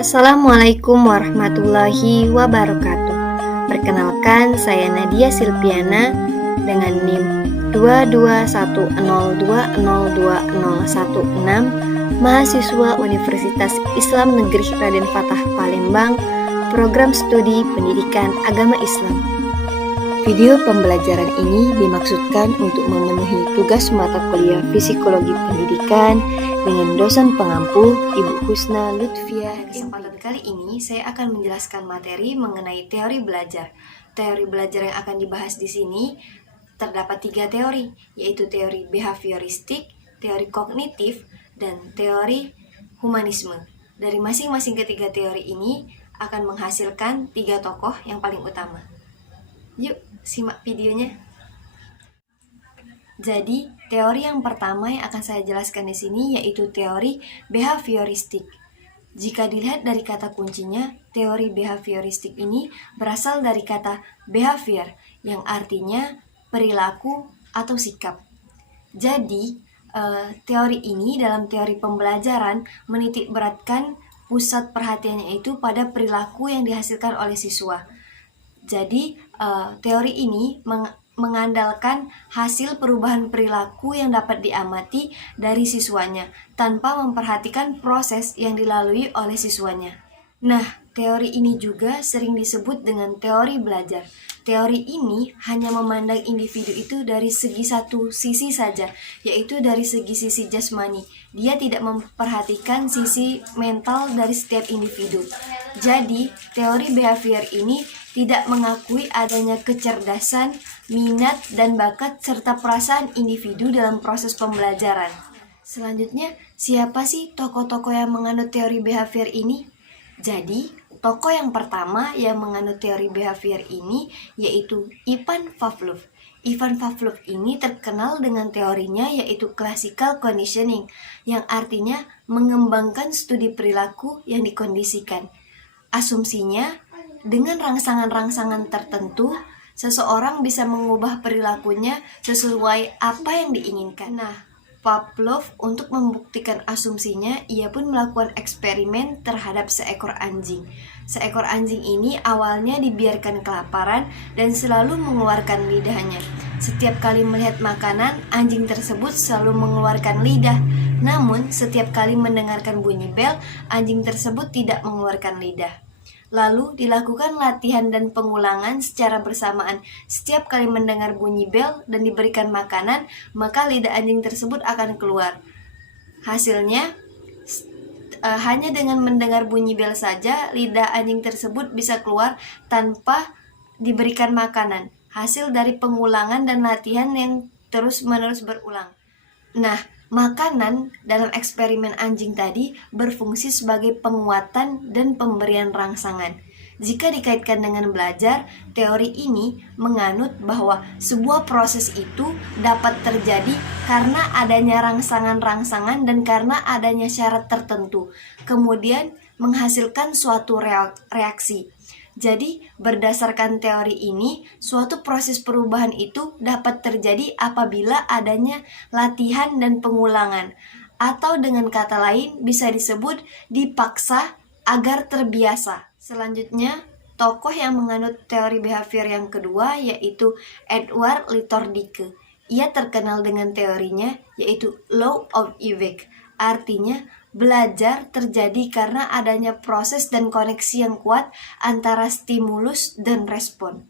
Assalamualaikum warahmatullahi wabarakatuh. Perkenalkan, saya Nadia Silpiana dengan NIM 22102020116, mahasiswa Universitas Islam Negeri Raden Fatah Palembang, program studi Pendidikan Agama Islam. Video pembelajaran ini dimaksudkan untuk memenuhi tugas mata kuliah Psikologi Pendidikan dengan dosen pengampu Ibu Husna Lutfiah. Kesempatan kali ini saya akan menjelaskan materi mengenai teori belajar. Teori belajar yang akan dibahas di sini terdapat 3 teori, yaitu teori behavioristik, teori kognitif, dan teori humanisme. Dari masing-masing ketiga teori ini akan menghasilkan 3 tokoh yang paling utama. Yuk, simak videonya. Jadi, teori yang pertama yang akan saya jelaskan di sini yaitu teori behavioristik. Jika dilihat dari kata kuncinya, teori behavioristik ini berasal dari kata behavior yang artinya perilaku atau sikap. Jadi, teori ini dalam teori pembelajaran menitik beratkan pusat perhatiannya itu pada perilaku yang dihasilkan oleh siswa. Jadi, teori ini mengandalkan hasil perubahan perilaku yang dapat diamati dari siswanya tanpa memperhatikan proses yang dilalui oleh siswanya. Nah, teori ini juga sering disebut dengan teori belajar. Teori ini hanya memandang individu itu dari satu sisi saja, yaitu dari sisi jasmani. Dia tidak memperhatikan sisi mental dari setiap individu. Jadi, teori behavior ini tidak mengakui adanya kecerdasan, minat, dan bakat serta perasaan individu dalam proses pembelajaran. Selanjutnya, siapa sih tokoh-tokoh yang menganut teori behavior ini? Jadi, tokoh yang pertama yang menganut teori behavior ini yaitu Ivan Pavlov. Ivan Pavlov ini terkenal dengan teorinya yaitu classical conditioning, yang artinya mengembangkan studi perilaku yang dikondisikan. Asumsinya, dengan rangsangan-rangsangan tertentu, seseorang bisa mengubah perilakunya sesuai apa yang diinginkan. Nah, Pavlov untuk membuktikan asumsinya, ia pun melakukan eksperimen terhadap seekor anjing. Seekor anjing ini awalnya dibiarkan kelaparan dan selalu mengeluarkan lidahnya. Setiap kali melihat makanan, anjing tersebut selalu mengeluarkan lidah. Namun, setiap kali mendengarkan bunyi bel, anjing tersebut tidak mengeluarkan lidah. Lalu dilakukan latihan dan pengulangan secara bersamaan. Setiap kali mendengar bunyi bel dan diberikan makanan, maka lidah anjing tersebut akan keluar. Hasilnya, hanya dengan mendengar bunyi bel saja, lidah anjing tersebut bisa keluar tanpa diberikan makanan. Hasil dari pengulangan dan latihan yang terus-menerus berulang. Nah, makanan dalam eksperimen anjing tadi berfungsi sebagai penguatan dan pemberian rangsangan. Jika dikaitkan dengan belajar, teori ini menganut bahwa sebuah proses itu dapat terjadi karena adanya rangsangan-rangsangan dan karena adanya syarat tertentu, kemudian menghasilkan suatu reaksi. Jadi, berdasarkan teori ini, suatu proses perubahan itu dapat terjadi apabila adanya latihan dan pengulangan, atau dengan kata lain bisa disebut dipaksa agar terbiasa. Selanjutnya, tokoh yang menganut teori behavior yang kedua yaitu Edward Litordike. Ia terkenal dengan teorinya yaitu Law of Effect, artinya belajar terjadi karena adanya proses dan koneksi yang kuat antara stimulus dan respon.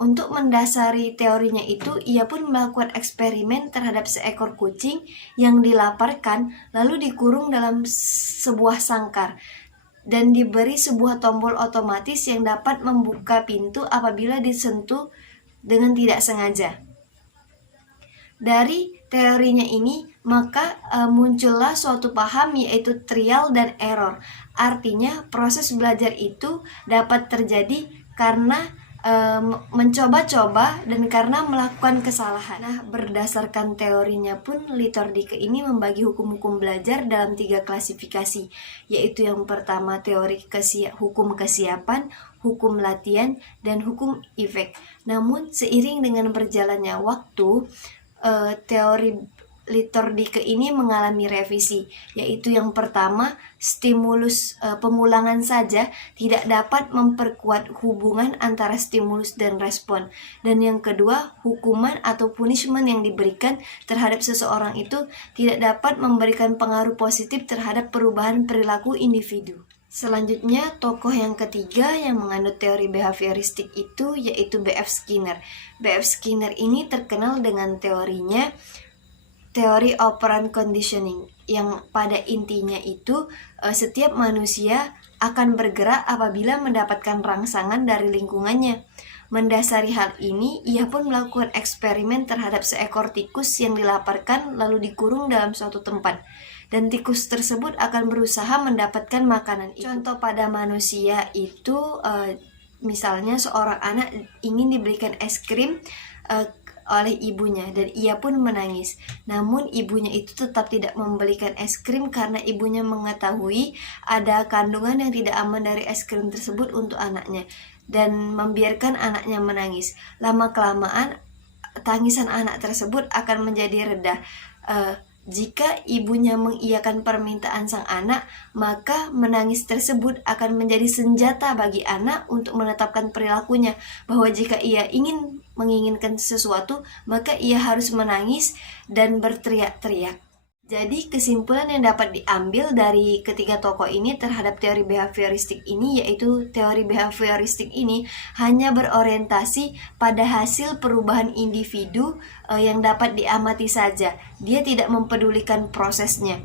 Untuk mendasari teorinya itu, ia pun melakukan eksperimen terhadap seekor kucing yang dilaparkan lalu dikurung dalam sebuah sangkar dan diberi sebuah tombol otomatis yang dapat membuka pintu apabila disentuh dengan tidak sengaja. Dari teorinya ini, maka muncullah suatu paham yaitu trial dan error. Artinya proses belajar itu dapat terjadi karena mencoba-coba dan karena melakukan kesalahan. Nah, berdasarkan teorinya pun Litordike ini membagi hukum-hukum belajar dalam 3 klasifikasi, yaitu yang pertama teori hukum kesiapan, hukum latihan, dan hukum efek. Namun seiring dengan berjalannya waktu, teori Sloterdijk ini mengalami revisi, yaitu yang pertama, stimulus pengulangan saja tidak dapat memperkuat hubungan antara stimulus dan respon. Dan yang kedua, hukuman atau punishment yang diberikan terhadap seseorang itu tidak dapat memberikan pengaruh positif terhadap perubahan perilaku individu. Selanjutnya, tokoh yang ketiga yang menganut teori behavioristik itu yaitu B.F. Skinner. B.F. Skinner ini terkenal dengan teorinya teori operant conditioning, yang pada intinya itu setiap manusia akan bergerak apabila mendapatkan rangsangan dari lingkungannya. Mendasari hal ini, ia pun melakukan eksperimen terhadap seekor tikus yang dilaparkan lalu dikurung dalam suatu tempat. Dan tikus tersebut akan berusaha mendapatkan makanan itu. Contoh pada manusia itu misalnya seorang anak ingin diberikan es krim oleh ibunya dan ia pun menangis. Namun ibunya itu tetap tidak membelikan es krim karena ibunya mengetahui ada kandungan yang tidak aman dari es krim tersebut untuk anaknya dan membiarkan anaknya menangis. Lama-kelamaan tangisan anak tersebut akan menjadi reda. Jika ibunya mengiyakan permintaan sang anak, maka menangis tersebut akan menjadi senjata bagi anak untuk menetapkan perilakunya, bahwa jika ia ingin menginginkan sesuatu, maka ia harus menangis dan berteriak-teriak. Jadi kesimpulan yang dapat diambil dari ketiga tokoh ini terhadap teori behavioristik ini yaitu teori behavioristik ini hanya berorientasi pada hasil perubahan individu yang dapat diamati saja. Dia tidak mempedulikan prosesnya.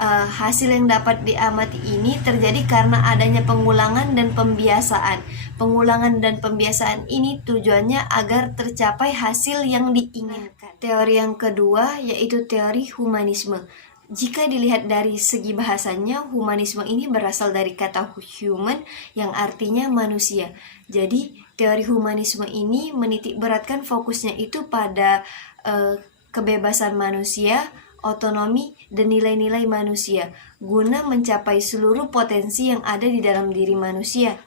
Hasil yang dapat diamati ini terjadi karena adanya pengulangan dan pembiasaan. Pengulangan dan pembiasaan ini tujuannya agar tercapai hasil yang diinginkan. Teori yang kedua yaitu teori humanisme. Jika dilihat dari segi bahasanya, humanisme ini berasal dari kata human yang artinya manusia. Jadi, teori humanisme ini menitik beratkan fokusnya itu pada kebebasan manusia, otonomi, dan nilai-nilai manusia guna mencapai seluruh potensi yang ada di dalam diri manusia.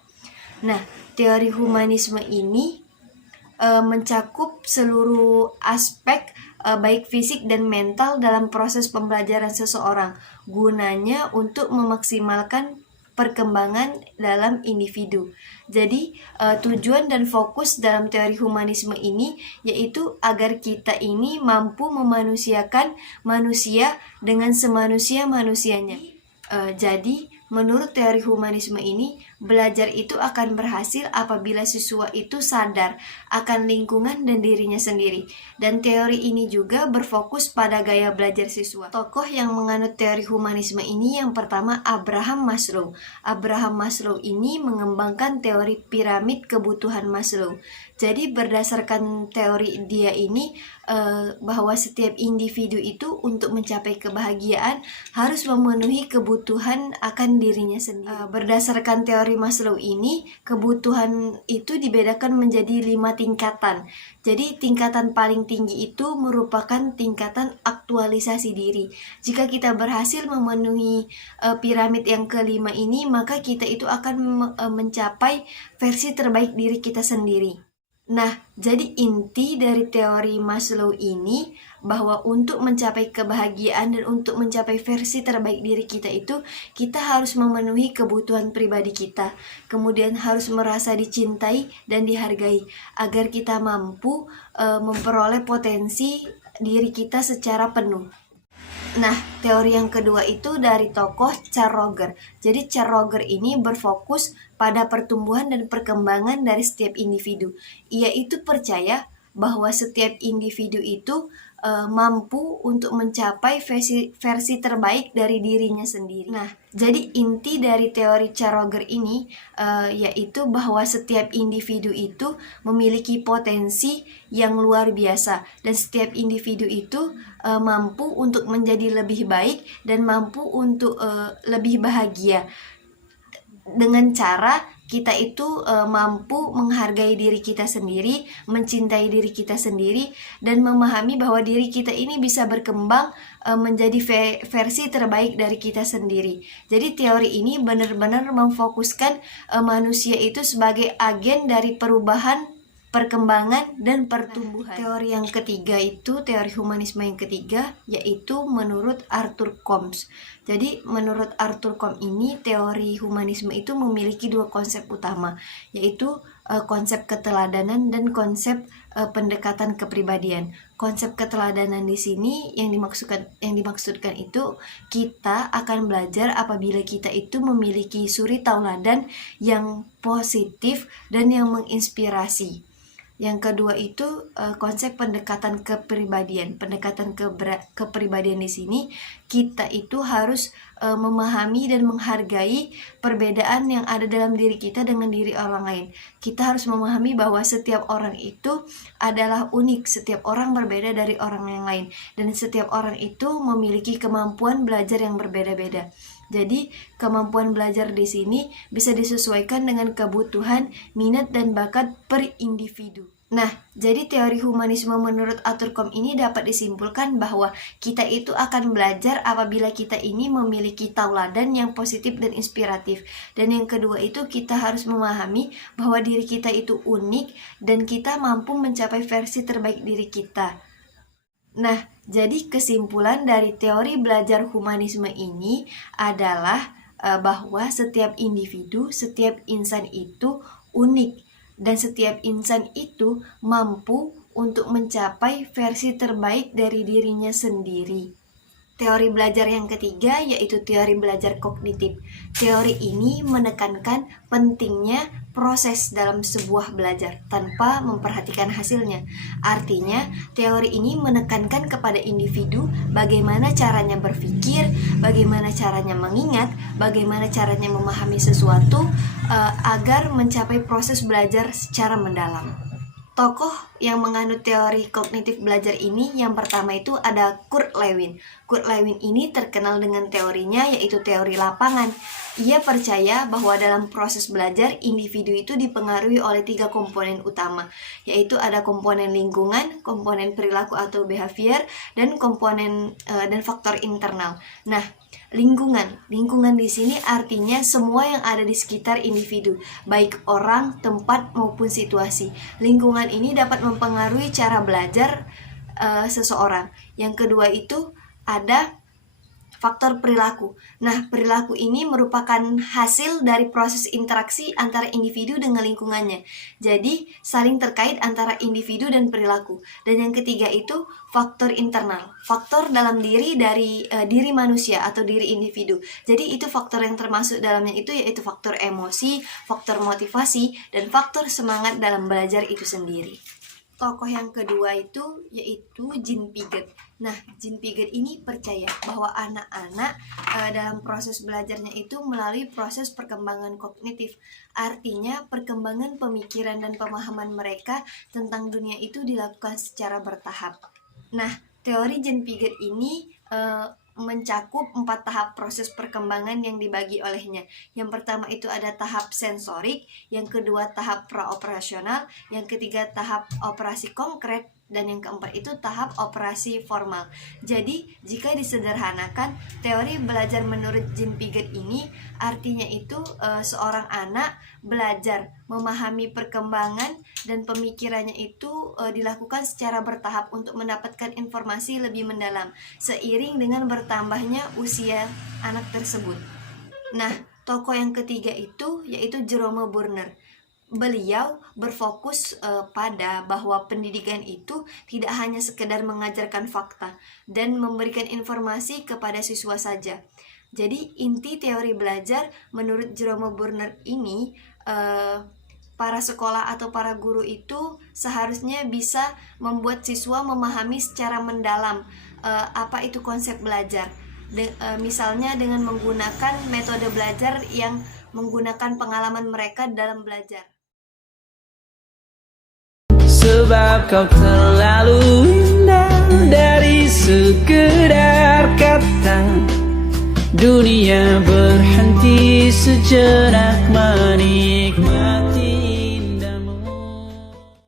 Nah, teori humanisme ini mencakup seluruh aspek baik fisik dan mental dalam proses pembelajaran seseorang, gunanya untuk memaksimalkan perkembangan dalam individu. Jadi tujuan dan fokus dalam teori humanisme ini yaitu agar kita ini mampu memanusiakan manusia dengan semanusia-manusianya. Jadi menurut teori humanisme ini, belajar itu akan berhasil apabila siswa itu sadar akan lingkungan dan dirinya sendiri. Dan teori ini juga berfokus pada gaya belajar siswa. Tokoh yang menganut teori humanisme ini yang pertama Abraham Maslow. Abraham Maslow ini mengembangkan teori piramid kebutuhan Maslow. Jadi berdasarkan teori dia ini bahwa setiap individu itu untuk mencapai kebahagiaan harus memenuhi kebutuhan akan dirinya sendiri. Berdasarkan teori Maslow ini, kebutuhan itu dibedakan menjadi 5 tingkatan. Jadi tingkatan paling tinggi itu merupakan tingkatan aktualisasi diri. Jika kita berhasil memenuhi piramid yang kelima ini, maka kita itu akan mencapai versi terbaik diri kita sendiri. Nah, jadi inti dari teori Maslow ini bahwa untuk mencapai kebahagiaan dan untuk mencapai versi terbaik diri kita itu, kita harus memenuhi kebutuhan pribadi kita. Kemudian harus merasa dicintai dan dihargai agar kita mampu memperoleh potensi diri kita secara penuh. Nah, teori yang kedua itu dari tokoh Carl Rogers. Jadi Carl Rogers ini berfokus pada pertumbuhan dan perkembangan dari setiap individu. Ia itu percaya bahwa setiap individu itu mampu untuk mencapai versi terbaik dari dirinya sendiri. Nah, jadi inti dari teori Carl Rogers ini yaitu bahwa setiap individu itu memiliki potensi yang luar biasa dan setiap individu itu mampu untuk menjadi lebih baik dan mampu untuk lebih bahagia dengan cara kita itu mampu menghargai diri kita sendiri, mencintai diri kita sendiri, dan memahami bahwa diri kita ini bisa berkembang menjadi versi terbaik dari kita sendiri. Jadi teori ini benar-benar memfokuskan manusia itu sebagai agen dari perubahan perkembangan, dan pertumbuhan. Teori yang ketiga itu, teori humanisme yang ketiga, yaitu menurut Arthur Combs. Jadi menurut Arthur Combs ini, teori humanisme itu memiliki dua konsep utama, yaitu konsep keteladanan dan konsep pendekatan kepribadian. Konsep keteladanan di sini yang dimaksudkan itu kita akan belajar apabila kita itu memiliki suri tauladan yang positif dan yang menginspirasi. Yang kedua itu konsep pendekatan kepribadian. Pendekatan kepribadian di sini kita itu harus memahami dan menghargai perbedaan yang ada dalam diri kita dengan diri orang lain. Kita harus memahami bahwa setiap orang itu adalah unik, setiap orang berbeda dari orang yang lain, dan setiap orang itu memiliki kemampuan belajar yang berbeda-beda. Jadi, kemampuan belajar di sini bisa disesuaikan dengan kebutuhan, minat, dan bakat per individu. Nah, jadi teori humanisme menurut Arthur Combs ini dapat disimpulkan bahwa kita itu akan belajar apabila kita ini memiliki tauladan yang positif dan inspiratif. Dan yang kedua itu kita harus memahami bahwa diri kita itu unik dan kita mampu mencapai versi terbaik diri kita. Nah, jadi kesimpulan dari teori belajar humanisme ini adalah bahwa setiap individu, setiap insan itu unik. Dan setiap insan itu mampu untuk mencapai versi terbaik dari dirinya sendiri. Teori belajar yang ketiga yaitu teori belajar kognitif. Teori ini menekankan pentingnya proses dalam sebuah belajar tanpa memperhatikan hasilnya. Artinya, teori ini menekankan kepada individu bagaimana caranya berpikir, bagaimana caranya mengingat, bagaimana caranya memahami sesuatu agar mencapai proses belajar secara mendalam. Tokoh yang menganut teori kognitif belajar ini yang pertama itu ada Kurt Lewin. Kurt Lewin ini terkenal dengan teorinya yaitu teori lapangan. Ia percaya bahwa dalam proses belajar individu itu dipengaruhi oleh 3 komponen utama, yaitu ada komponen lingkungan, komponen perilaku atau behavior, dan komponen dan faktor internal. Nah, lingkungan di sini artinya semua yang ada di sekitar individu, baik orang, tempat maupun situasi. Lingkungan ini dapat mempengaruhi cara belajar seseorang. Yang kedua itu ada faktor perilaku. Nah, perilaku ini merupakan hasil dari proses interaksi antara individu dengan lingkungannya. Jadi, saling terkait antara individu dan perilaku. Dan yang ketiga itu faktor internal. Faktor dalam diri dari diri manusia atau diri individu. Jadi, itu faktor yang termasuk dalamnya itu yaitu faktor emosi, faktor motivasi, dan faktor semangat dalam belajar itu sendiri. Tokoh yang kedua itu yaitu Jean Piaget. Nah, Jean Piaget ini percaya bahwa anak-anak dalam proses belajarnya itu melalui proses perkembangan kognitif. Artinya, perkembangan pemikiran dan pemahaman mereka tentang dunia itu dilakukan secara bertahap. Nah, teori Jean Piaget ini mencakup 4 tahap proses perkembangan yang dibagi olehnya. Yang pertama itu ada tahap sensorik, yang kedua tahap praoperasional, yang ketiga tahap operasi konkret, dan yang keempat itu tahap operasi formal. Jadi, jika disederhanakan, teori belajar menurut Jean Piaget ini artinya itu seorang anak belajar memahami perkembangan dan pemikirannya itu dilakukan secara bertahap untuk mendapatkan informasi lebih mendalam seiring dengan bertambahnya usia anak tersebut. Nah, tokoh yang ketiga itu yaitu Jerome Burner. Beliau berfokus pada bahwa pendidikan itu tidak hanya sekedar mengajarkan fakta dan memberikan informasi kepada siswa saja. Jadi inti teori belajar menurut Jerome Burner ini, para sekolah atau para guru itu seharusnya bisa membuat siswa memahami secara mendalam apa itu konsep belajar. Misalnya dengan menggunakan metode belajar yang menggunakan pengalaman mereka dalam belajar. Sebab kau terlalu indah dari sekedar kata. Dunia berhenti sejenak menilai.